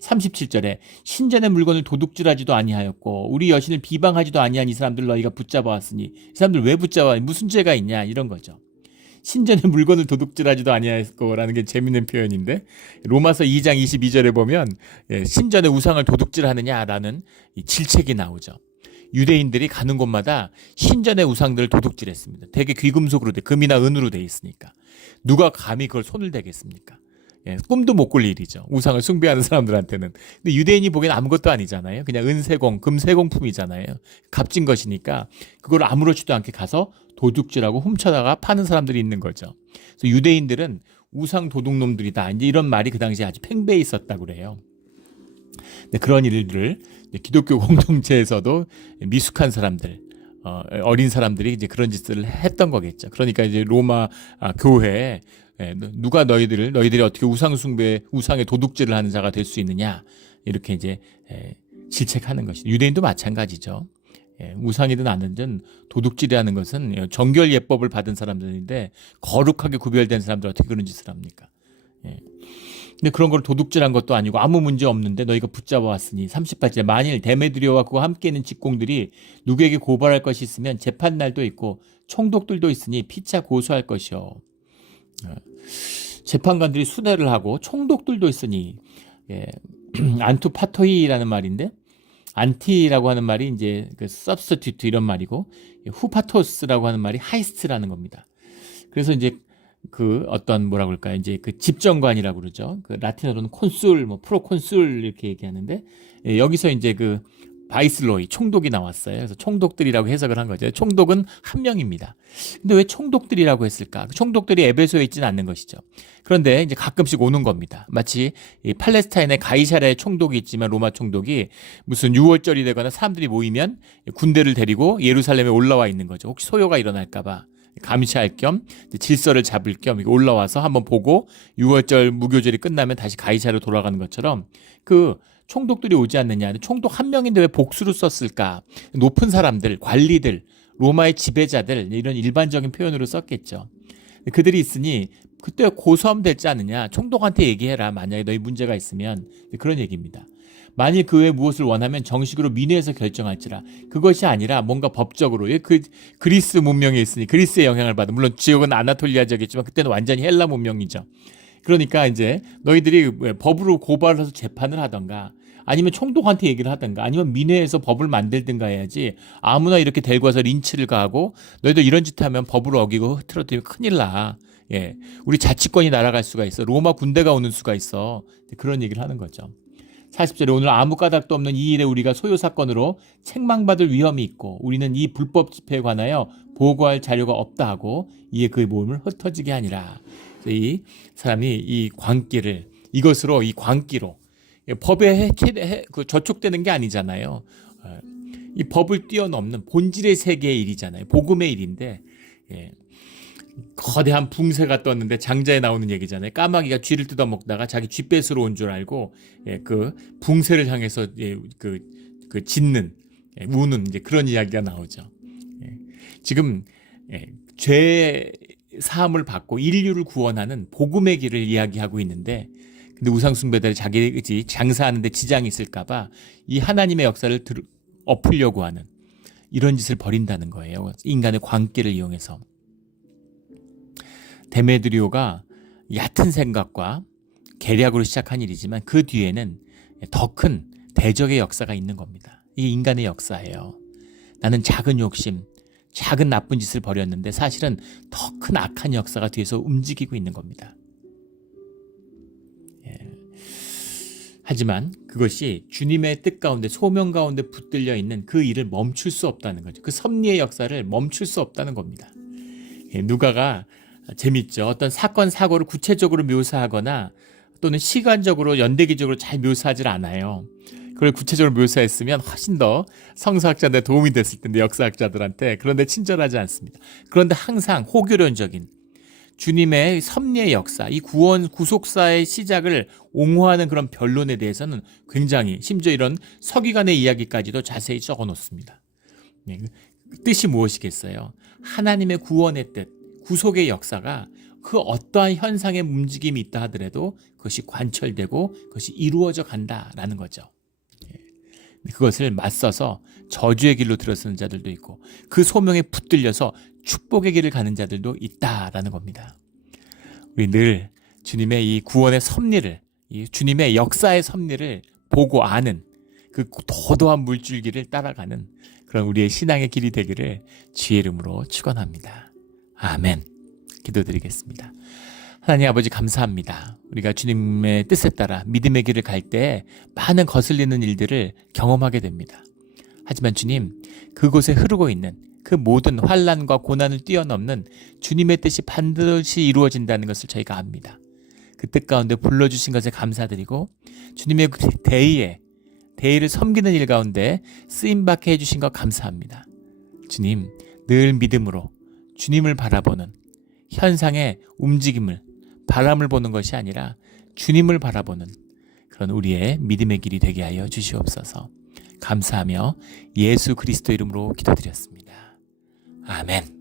37절에 신전의 물건을 도둑질하지도 아니하였고 우리 여신을 비방하지도 아니한 이 사람들 너희가 붙잡아 왔으니, 이 사람들 왜 붙잡아? 무슨 죄가 있냐, 이런 거죠. 신전의 물건을 도둑질하지도 아니하였고라는 게 재밌는 표현인데, 로마서 2장 22절에 보면 신전의 우상을 도둑질하느냐라는 이 질책이 나오죠. 유대인들이 가는 곳마다 신전의 우상들을 도둑질했습니다. 되게 귀금속으로 금이나 은으로 돼 있으니까 누가 감히 그걸 손을 대겠습니까? 꿈도 못 꿀 일이죠. 우상을 숭배하는 사람들한테는. 근데 유대인이 보기엔 아무것도 아니잖아요. 그냥 은세공, 금세공품이잖아요. 값진 것이니까 그걸 아무렇지도 않게 가서 도둑질하고 훔쳐다가 파는 사람들이 있는 거죠. 그래서 유대인들은 우상 도둑놈들이다, 이제 이런 말이 그 당시에 아주 팽배해 있었다고 그래요. 근데 그런 일들을 기독교 공동체에서도 미숙한 사람들, 어린 사람들이 이제 그런 짓을 했던 거겠죠. 그러니까 이제 로마 교회에 누가 너희들이 어떻게 우상의 도둑질을 하는 자가 될 수 있느냐, 이렇게 이제 질책하는 것이. 유대인도 마찬가지죠. 우상이든 아니든 도둑질이라는 것은 정결 예법을 받은 사람들인데 거룩하게 구별된 사람들 어떻게 그런 짓을 합니까? 근데 그런 걸 도둑질한 것도 아니고 아무 문제 없는데 너희가 붙잡아 왔으니 38절 만일 데메드리오와 그와 함께 있는 직공들이 누구에게 고발할 것이 있으면 재판날도 있고 총독들도 있으니 피차 고소할 것이요. 재판관들이 수뇌를 하고 총독들도 있으니 안투파토이라는 말인데 안티라고 하는 말이 이제 그 substitute 이런 말이고 후파토스라고 하는 말이 하이스트라는 겁니다. 그래서 이제 그 어떤 뭐라고 할까요? 이제 그 집정관이라고 그러죠. 그 라틴어로는 콘술, 뭐 프로콘술 이렇게 얘기하는데 여기서 이제 그 바이슬로이 총독이 나왔어요. 그래서 총독들이라고 해석을 한 거죠. 총독은 한 명입니다. 근데 왜 총독들이라고 했을까? 총독들이 에베소에 있지는 않는 것이죠. 그런데 이제 가끔씩 오는 겁니다. 마치 이 팔레스타인의 가이사랴의 총독이 있지만 로마 총독이 무슨 6월절이 되거나 사람들이 모이면 군대를 데리고 예루살렘에 올라와 있는 거죠. 혹시 소요가 일어날까봐 감시할 겸 질서를 잡을 겸 올라와서 한번 보고 6월절 무교절이 끝나면 다시 가이사랴로 돌아가는 것처럼 그 총독들이 오지 않느냐. 총독 한 명인데 왜 복수로 썼을까? 높은 사람들, 관리들, 로마의 지배자들 이런 일반적인 표현으로 썼겠죠. 그들이 있으니 그때 고소하면 되지 않느냐. 총독한테 얘기해라. 만약에 너희 문제가 있으면 그런 얘기입니다. 만일 그 외에 무엇을 원하면 정식으로 민회에서 결정할지라. 그것이 아니라 뭔가 법적으로 그 그리스 문명에 있으니 그리스의 영향을 받은 물론 지역은 아나톨리아 지역이지만 그때는 완전히 헬라 문명이죠. 그러니까 이제 너희들이 법으로 고발을 해서 재판을 하던가 아니면 총독한테 얘기를 하던가 아니면 민회에서 법을 만들든가 해야지 아무나 이렇게 데리고 와서 린치를 가하고 너희들 이런 짓 하면 법을 어기고 흐트러뜨리면 큰일 나. 우리 자치권이 날아갈 수가 있어. 로마 군대가 오는 수가 있어. 그런 얘기를 하는 거죠. 40절에 오늘 아무 까닭도 없는 이 일에 우리가 소요 사건으로 책망받을 위험이 있고 우리는 이 불법 집회에 관하여 보고할 자료가 없다 하고 이에 그의 몸을 흩어지게 하니라. 이 사람이 이 광기를 이것으로 이 광기로 법에 저촉되는 게 아니잖아요. 이 법을 뛰어넘는 본질의 세계의 일이잖아요. 복음의 일인데 거대한 붕새가 떴는데 장자에 나오는 얘기잖아요. 까마귀가 쥐를 뜯어먹다가 자기 쥐뺏으로 온 줄 알고 그 붕새를 향해서 그 짖는 우는 이제 그런 이야기가 나오죠. 지금 죄 사함을 받고 인류를 구원하는 복음의 길을 이야기하고 있는데 근데 우상숭배자들이 자기 장사하는데 지장이 있을까봐 이 하나님의 역사를 엎으려고 하는 이런 짓을 벌인다는 거예요. 인간의 광기를 이용해서. 데메드리오가 얕은 생각과 계략으로 시작한 일이지만 그 뒤에는 더 큰 대적의 역사가 있는 겁니다. 이게 인간의 역사예요. 나는 작은 욕심, 작은 나쁜 짓을 벌였는데 사실은 더 큰 악한 역사가 뒤에서 움직이고 있는 겁니다. 하지만 그것이 주님의 뜻 가운데 소명 가운데 붙들려 있는 그 일을 멈출 수 없다는 거죠. 그 섭리의 역사를 멈출 수 없다는 겁니다. 누가가 재밌죠. 어떤 사건 사고를 구체적으로 묘사하거나 또는 시간적으로 연대기적으로 잘 묘사하지 않아요. 그걸 구체적으로 묘사했으면 훨씬 더 성서학자들한테 도움이 됐을 텐데 역사학자들한테. 그런데 친절하지 않습니다. 그런데 항상 호교론적인 주님의 섭리의 역사, 이 구원 구속사의 시작을 옹호하는 그런 변론에 대해서는 굉장히 심지어 이런 서기관의 이야기까지도 자세히 적어 놓습니다. 뜻이 무엇이겠어요? 하나님의 구원의 뜻, 구속의 역사가 그 어떠한 현상의 움직임이 있다 하더라도 그것이 관철되고 그것이 이루어져 간다라는 거죠. 그것을 맞서서 저주의 길로 들어서는 자들도 있고 그 소명에 붙들려서 축복의 길을 가는 자들도 있다라는 겁니다. 우리 늘 주님의 이 구원의 섭리를, 이 주님의 역사의 섭리를 보고 아는 그 도도한 물줄기를 따라가는 그런 우리의 신앙의 길이 되기를 주의 이름으로 축원합니다. 아멘. 기도드리겠습니다. 하나님 아버지 감사합니다. 우리가 주님의 뜻에 따라 믿음의 길을 갈 때 많은 거슬리는 일들을 경험하게 됩니다. 하지만 주님, 그곳에 흐르고 있는 그 모든 환난과 고난을 뛰어넘는 주님의 뜻이 반드시 이루어진다는 것을 저희가 압니다. 그 뜻 가운데 불러주신 것에 감사드리고 주님의 대의를 섬기는 일 가운데 쓰임받게 해주신 것 감사합니다. 주님, 늘 믿음으로 주님을 바라보는 현상의 움직임을 바람을 보는 것이 아니라 주님을 바라보는 그런 우리의 믿음의 길이 되게 하여 주시옵소서. 감사하며 예수 그리스도 이름으로 기도드렸습니다. 아멘.